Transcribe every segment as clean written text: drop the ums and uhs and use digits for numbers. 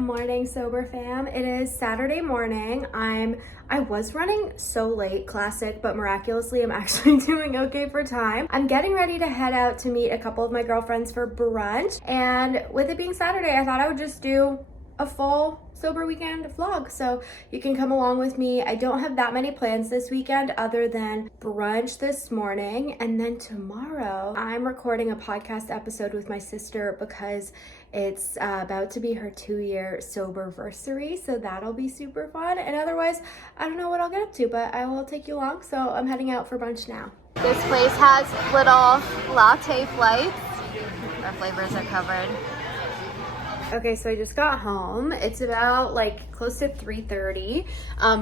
morning, Sober fam. It is Saturday morning. I was running so late, classic, but miraculously I'm actually doing okay for time. I'm getting ready to head out to meet a couple of my girlfriends for brunch, and with it being Saturday, I thought I would just do a full sober weekend vlog, so you can come along with me. I don't have that many plans this weekend other than brunch this morning, and then tomorrow I'm recording a podcast episode with my sister because it's about to be her 2-year soberversary, so that'll be super fun. And otherwise, I don't know what I'll get up to, but I will take you along. So I'm heading out for brunch now. This place has little latte flights. Our flavors are covered. Okay, so I just got home. It's about like close to 3:30.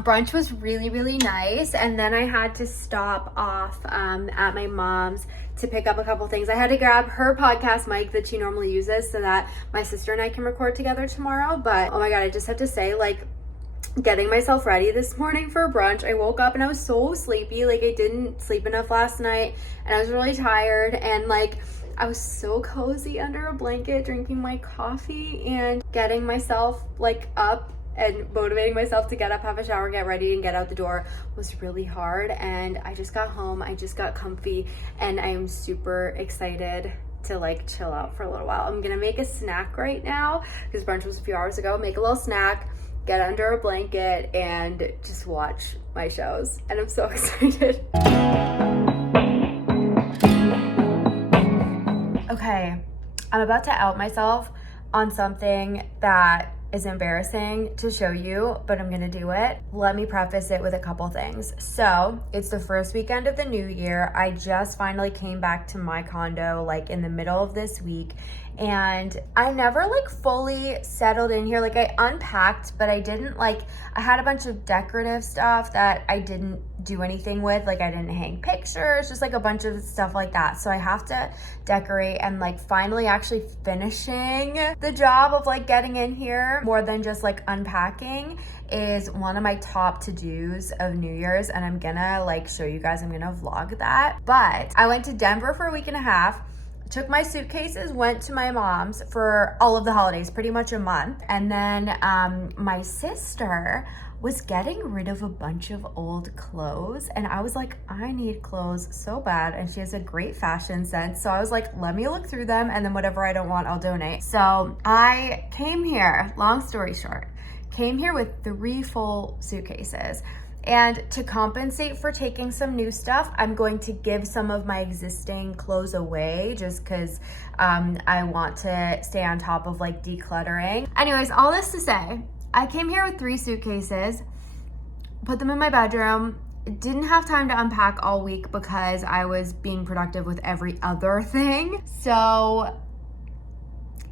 Brunch was really nice, and then I had to stop off at my mom's to pick up a couple things. I had to grab her podcast mic that she normally uses so that my sister and I can record together tomorrow. But oh my god, I just have to say, like, getting myself ready this morning for brunch, I woke up and I was so sleepy. Like, I didn't sleep enough last night and I was really tired, and like I was so cozy under a blanket drinking my coffee and getting myself like up and motivating myself to get up, have a shower, get ready, and get out the door was really hard. And I just got home, I just got comfy, and I am super excited to like chill out for a little while. I'm gonna make a snack right now because brunch was a few hours ago. Make a little snack, get under a blanket, and just watch my shows. And I'm so excited. Okay, I'm about to out myself on something that is embarrassing to show you, but I'm gonna do it. Let me preface it with a couple things. So it's the first weekend of the new year. I just finally came back to my condo like in the middle of this week, and I never like fully settled in here. Like, I unpacked, but I didn't like, I had a bunch of decorative stuff that I didn't do anything with. Like, I didn't hang pictures, just like a bunch of stuff like that. So I have to decorate, and like finally actually finishing the job of like getting in here more than just like unpacking is one of my top to-dos of New Year's, and I'm gonna like show you guys. I'm gonna vlog that. But I went to Denver for a week and a half, took my suitcases, went to my mom's for all of the holidays, pretty much a month. And then my sister was getting rid of a bunch of old clothes, and I was like, I need clothes so bad, and she has a great fashion sense. So I was like, let me look through them, and then whatever I don't want, I'll donate. So I came here, long story short, came here with 3 full suitcases. And to compensate for taking some new stuff, I'm going to give some of my existing clothes away just because I want to stay on top of like decluttering. Anyways, all this to say, I came here with 3 suitcases, put them in my bedroom, didn't have time to unpack all week because I was being productive with every other thing. So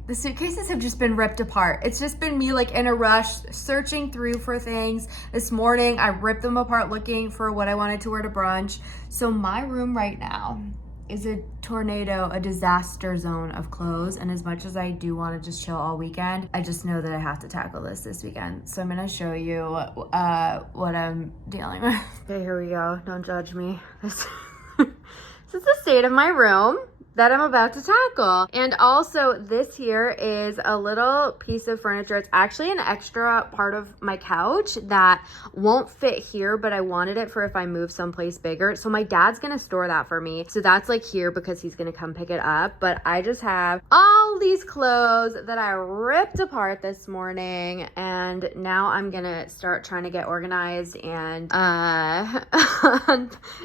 the suitcases have just been ripped apart. It's just been me like in a rush, searching through for things. This morning, I ripped them apart looking for what I wanted to wear to brunch. So my room right now is a tornado, a disaster zone of clothes. And as much as I do want to just chill all weekend, I just know that I have to tackle this weekend. So I'm gonna show you what I'm dealing with. Okay, here we go. Don't judge me. This is the state of my room that I'm about to tackle. And also, this here is a little piece of furniture. It's actually an extra part of my couch that won't fit here, but I wanted it for if I move someplace bigger. So my dad's gonna store that for me. So that's like here because he's gonna come pick it up. But I just have all these clothes that I ripped apart this morning, and now I'm gonna start trying to get organized and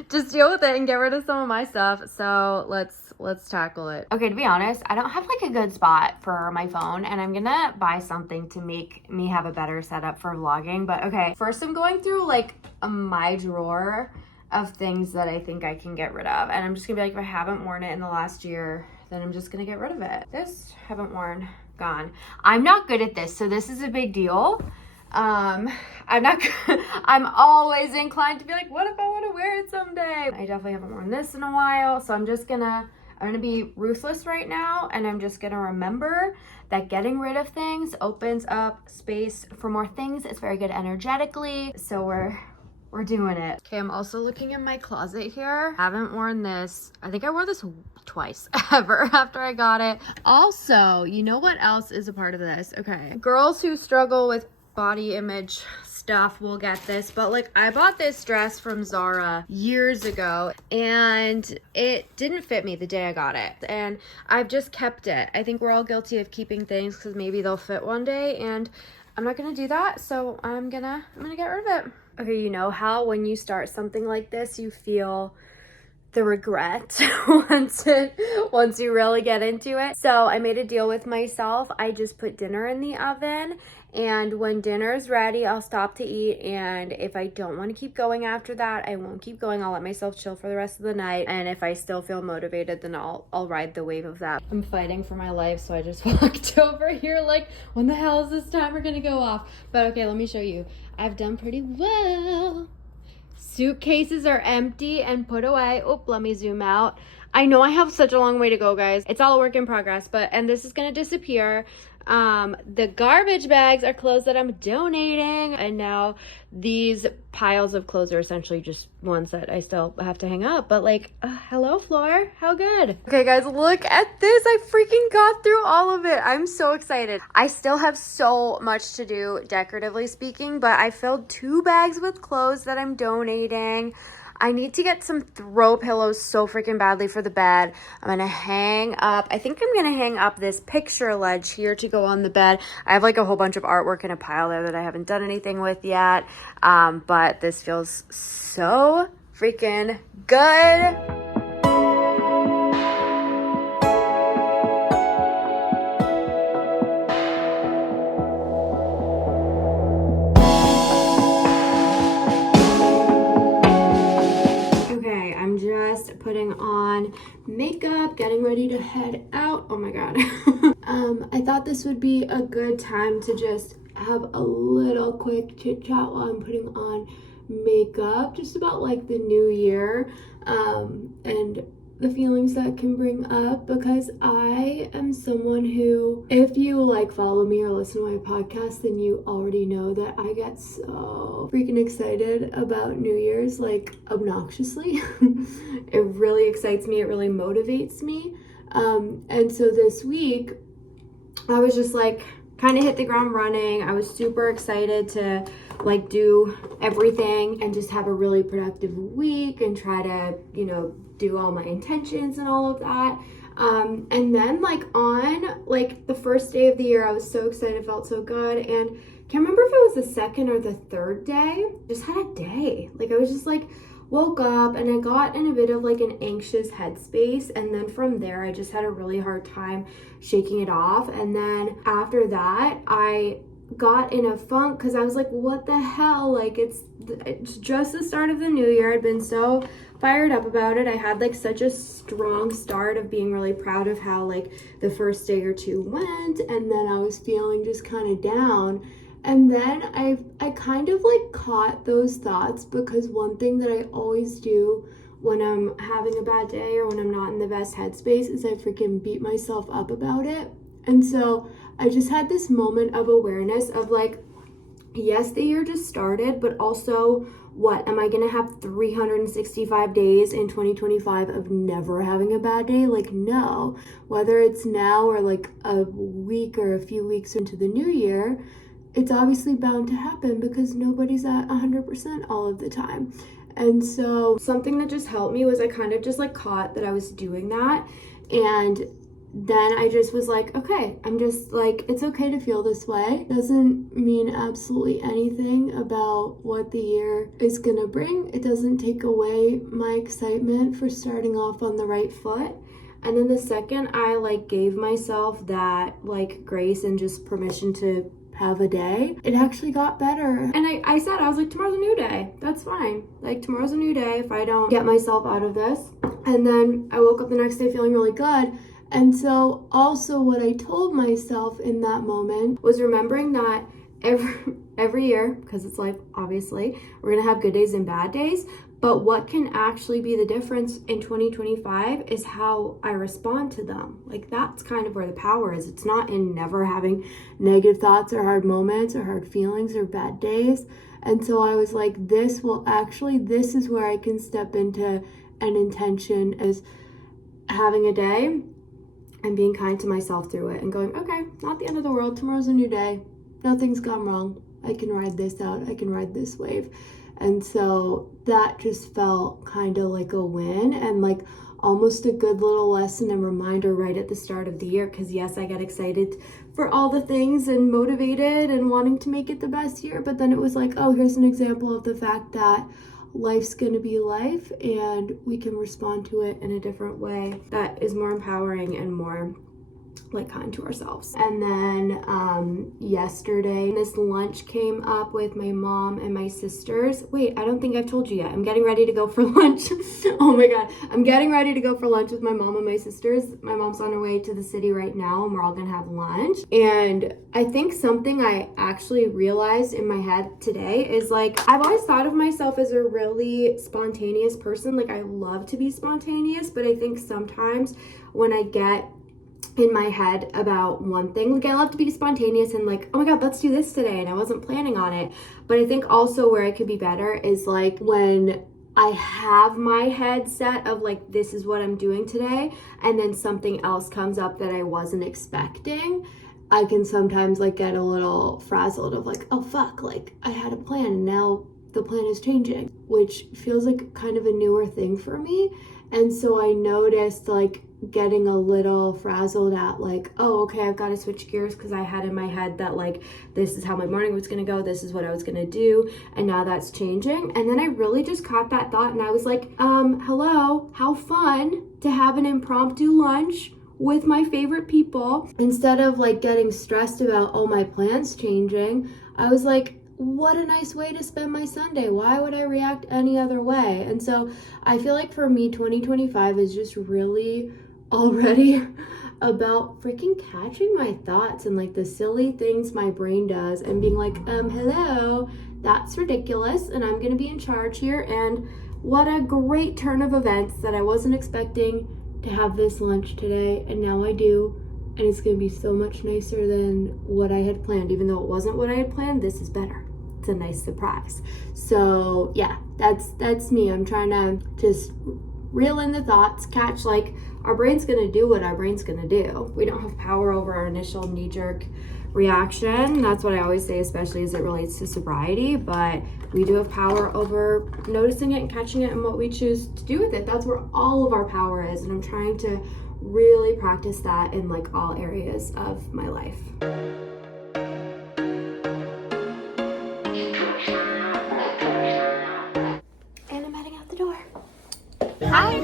just deal with it and get rid of some of my stuff. So let's tackle it. Okay, to be honest, I don't have like a good spot for my phone, and I'm gonna buy something to make me have a better setup for vlogging. But okay, first I'm going through like my drawer of things that I think I can get rid of, and I'm just gonna be like, if I haven't worn it in the last year, then I'm just gonna get rid of it. This haven't worn, gone. I'm not good at this, so this is a big deal. I'm always inclined to be like, what if I want to wear it someday? I definitely haven't worn this in a while, so I'm gonna be ruthless right now, and I'm just gonna remember that getting rid of things opens up space for more things. It's very good energetically. So we're We're doing it. Okay, I'm also looking in my closet here. Haven't worn this. I think I wore this twice ever after I got it. Also, you know what else is a part of this? Okay, girls who struggle with body image stuff will get this, but like I bought this dress from Zara years ago and it didn't fit me the day I got it, and I've just kept it. I think we're all guilty of keeping things because maybe they'll fit one day, and I'm not gonna do that, so I'm gonna get rid of it. Okay, you know how when you start something like this, you feel the regret once you really get into it. So I made a deal with myself. I just put dinner in the oven, and when dinner's ready, I'll stop to eat. And if I don't want to keep going after that, I won't keep going. I'll let myself chill for the rest of the night. And if I still feel motivated, then I'll ride the wave of that. I'm fighting for my life, so I just walked over here like, when the hell is this timer gonna go off? But okay, let me show you. I've done pretty well. Suitcases are empty and put away. Oh, let me zoom out. I know I have such a long way to go, guys. It's all a work in progress, and this is gonna disappear. The garbage bags are clothes that I'm donating, and now these piles of clothes are essentially just ones that I still have to hang up. But like, hello floor, how good? Okay guys, look at this. I freaking got through all of it. I'm so excited. I still have so much to do, decoratively speaking, but I filled 2 bags with clothes that I'm donating. I need to get some throw pillows so freaking badly for the bed. I'm gonna hang up, I think I'm gonna hang up this picture ledge here to go on the bed. I have like a whole bunch of artwork in a pile there that I haven't done anything with yet. But this feels so freaking good. Putting on makeup, getting ready to head out. Oh my god. I thought this would be a good time to just have a little quick chit chat while I'm putting on makeup, just about like the new year and the feelings that can bring up, because I am someone who, if you like follow me or listen to my podcast, then you already know that I get so freaking excited about New Year's, like obnoxiously. It really excites me, it really motivates me. And so this week I was just like kind of hit the ground running. I was super excited to like do everything and just have a really productive week and try to, you know, do all my intentions and all of that. And then like on like the first day of the year, I was so excited, felt so good, and can't remember if it was the second or the third day, just had a day. Like I was just like woke up and I got in a bit of like an anxious headspace, and then from there I just had a really hard time shaking it off. And then after that I got in a funk because I was like, what the hell, like it's just the start of the new year. I'd been so fired up about it. I had like such a strong start of being really proud of how like the first day or two went, and then I was feeling just kind of down. And then I kind of like caught those thoughts, because one thing that I always do when I'm having a bad day or when I'm not in the best headspace is I freaking beat myself up about it. And so I just had this moment of awareness of like, yes, the year just started, but also what, am I gonna have 365 days in 2025 of never having a bad day? Like, no. Whether it's now or like a week or a few weeks into the new year, it's obviously bound to happen because nobody's at 100% all of the time. And so something that just helped me was I kind of just like caught that I was doing that, and then I just was like, okay, I'm just like, it's okay to feel this way. Doesn't mean absolutely anything about what the year is gonna bring. It doesn't take away my excitement for starting off on the right foot. And then the second I like gave myself that like grace and just permission to have a day, it actually got better. And I said, I was like, tomorrow's a new day. That's fine. Like tomorrow's a new day if I don't get myself out of this. And then I woke up the next day feeling really good. And so also what I told myself in that moment was remembering that every year, because it's life, obviously, we're gonna have good days and bad days, but what can actually be the difference in 2025 is how I respond to them. Like that's kind of where the power is. It's not in never having negative thoughts or hard moments or hard feelings or bad days. And so I was like, this is where I can step into an intention as having a day and being kind to myself through it and going, okay, not the end of the world. Tomorrow's a new day. Nothing's gone wrong. I can ride this out. I can ride this wave. And so that just felt kind of like a win and like almost a good little lesson and reminder right at the start of the year. Because yes, I got excited for all the things and motivated and wanting to make it the best year. But then it was like, oh, here's an example of the fact that life's gonna be life and we can respond to it in a different way that is more empowering and more like kind to ourselves. And then yesterday this lunch came up with my mom and my sisters. Wait, I don't think I've told you yet. I'm getting ready to go for lunch. Oh my god, I'm getting ready to go for lunch with my mom and my sisters. My mom's on her way to the city right now and we're all gonna have lunch. And I think something I actually realized in my head today is like, I've always thought of myself as a really spontaneous person. Like I love to be spontaneous, but I think sometimes when I get in my head about one thing, like I love to be spontaneous and like, oh my god, let's do this today, and I wasn't planning on it. But I think also where I could be better is like when I have my head set of like, this is what I'm doing today, and then something else comes up that I wasn't expecting, I can sometimes like get a little frazzled of like, oh fuck, like I had a plan and now the plan is changing, which feels like kind of a newer thing for me. And so I noticed like getting a little frazzled at like, oh, okay, I've got to switch gears because I had in my head that like, this is how my morning was going to go. This is what I was going to do. And now that's changing. And then I really just caught that thought and I was like, hello, how fun to have an impromptu lunch with my favorite people. Instead of like getting stressed about, oh, my plan's changing, I was like, what a nice way to spend my Sunday. Why would I react any other way? And so I feel like for me, 2025 is just really already about freaking catching my thoughts and like the silly things my brain does and being like, hello, that's ridiculous and I'm gonna be in charge here. And what a great turn of events that I wasn't expecting to have this lunch today, and now I do. And it's gonna be so much nicer than what I had planned. Even though it wasn't what I had planned, this is better. It's a nice surprise. So yeah, that's me. I'm trying to just reel in the thoughts, catch like, our brain's gonna do what our brain's gonna do. We don't have power over our initial knee-jerk reaction. That's what I always say, especially as it relates to sobriety, but we do have power over noticing it and catching it and what we choose to do with it. That's where all of our power is, and I'm trying to really practice that in like all areas of my life. And I'm heading out the door. Hi.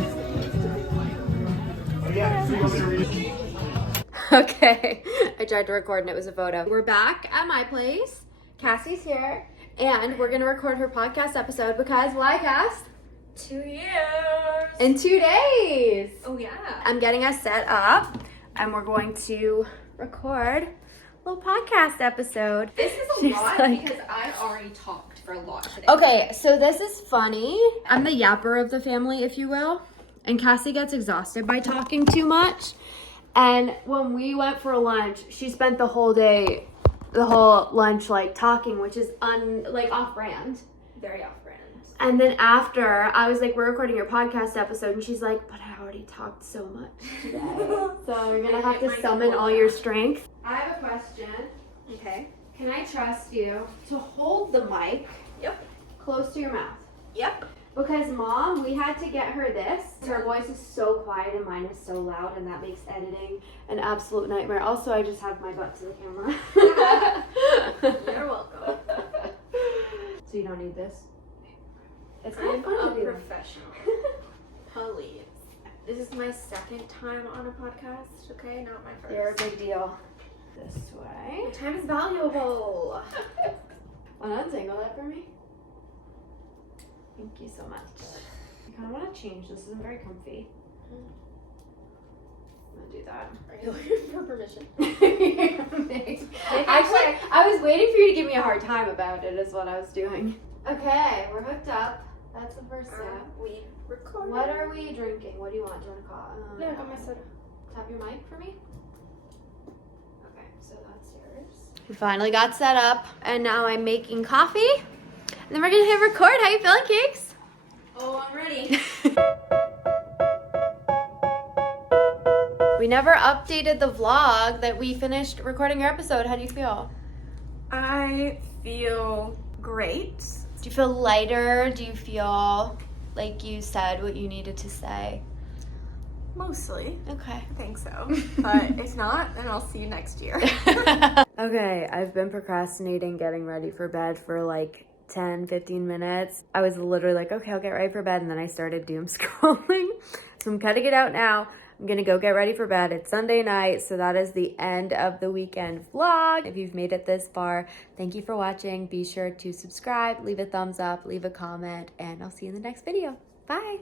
Okay, I tried to record and it was a photo. We're back at my place. Cassie's here and we're gonna record her podcast episode because why, Cass? 2 years. In 2 days. Oh yeah. I'm getting us set up and we're going to record a little podcast episode. This is a lot because I already talked for a lot today. Okay, so this is funny. I'm the yapper of the family, if you will. And Cassie gets exhausted by talking too much. And when we went for lunch, she spent the whole day, the whole lunch like talking, which is off-brand. Very off-brand. And then after, I was like, we're recording your podcast episode. And she's like, but I already talked so much today. So you're going to have to summon all your strength. I have a question. Okay. Can I trust you to hold the mic close to your mouth? Yep. Because Mom, we had to get her this. Her voice is so quiet and mine is so loud, and that makes editing an absolute nightmare. Also, I just have my butt to the camera. You're welcome. So you don't need this? It's I'm kind of fun a to do. professional. Please. This is my second time on a podcast, okay? Not my first. You're a big deal. This way. My time is valuable. Want to untangle that for me? Thank you so much. I kind of want to change. This isn't very comfy. I'm going to do that. Are you looking for permission? Actually, I was waiting for you to give me a hard time about it is what I was doing. Okay, we're hooked up. That's the first step. We recorded. What are we drinking? What do you want? Do you want to call it? No, I got my soda. Tap your mic for me. Okay, so that's yours. We finally got set up, and now I'm making coffee. And then we're gonna hit record. How you feeling, Cakes? Oh, I'm ready. We never updated the vlog that we finished recording your episode. How do you feel? I feel great. Do you feel lighter? Do you feel like you said what you needed to say? Mostly. Okay. I think so. But if not, then I'll see you next year. Okay, I've been procrastinating getting ready for bed for like 10, 15 minutes. I was literally like, okay, I'll get ready for bed. And then I started doom scrolling. So I'm cutting it out now. I'm gonna go get ready for bed. It's Sunday night, so that is the end of the weekend vlog. If you've made it this far, thank you for watching. Be sure to subscribe, leave a thumbs up, leave a comment, and I'll see you in the next video. Bye.